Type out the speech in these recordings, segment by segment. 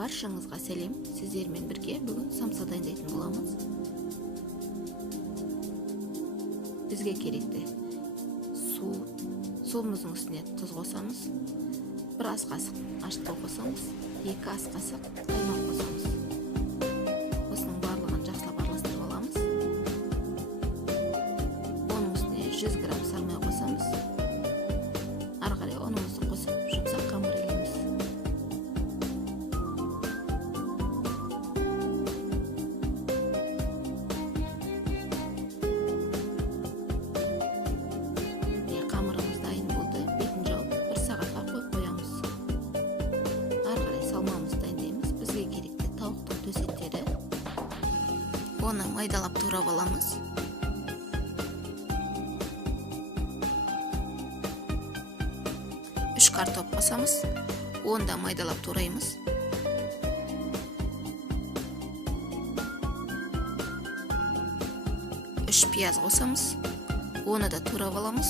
Баршаңызға сәлем. Сіздермен бірге бүгін самса дайындайтын боламыз. Бізге керекті су, суымыздың үстіне тұз қосамыз. 1 ас қасық ашытқыл қосамыз, 2 ас қасық қаймақ қосамыз. Осының барлығын жақсылап араластырып аламыз. Оның үстіне 100 грамм сармай қосамыз. Ары қарай онымызды қосып, жұмсақ қамыр илейміз. Қамырымыз дайын болды. Бетін жауып 1 сағатқа қойып қоямыз. Ары қарай салмамызды дайындаймыз. Бізге керекті тауықтың төсеттері. Оны майдалап турап аламыз. Үш картоп қосамыз. Оны да майдалап тураймыз. 3 пияз қосамыз. Оны да турап аламыз.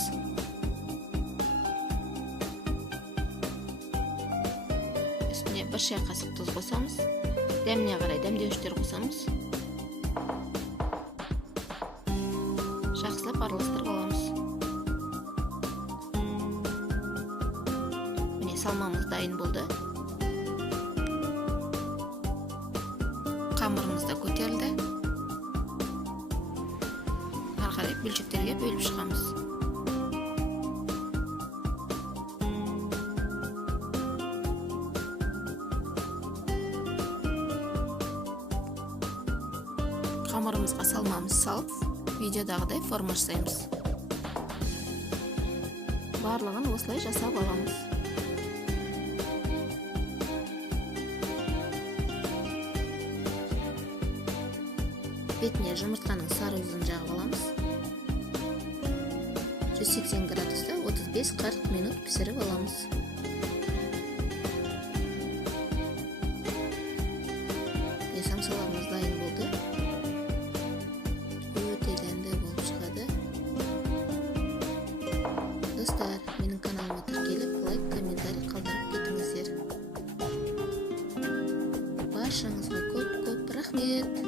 Үстіне 1 шай қасық тұз қосамыз. Дәміне қарай дәмдеуіштер қосамыз. Жақсылап араластырып аламыз. Міне салмамыз дайын болды. Қамырымыз да көтерілді. Ары қарай бөлшектерге бөліп шығамыз. Қамырымызға салмамыз салып, видеодағыдай форма жасаймыз. Барлығын осылай жасап аламыз. Бетіне жұмыртқаның сары уызын жағып аламыз. 180 градуста 35-40 минут пісіріп аламыз. Самсаларымыз дайын болды. Өте дәмді болып шығады. Достар, менің каналыма тіркеліп, лайк, комментарий қалдырып кетіңіздер. Баршаңызға көп рахмет.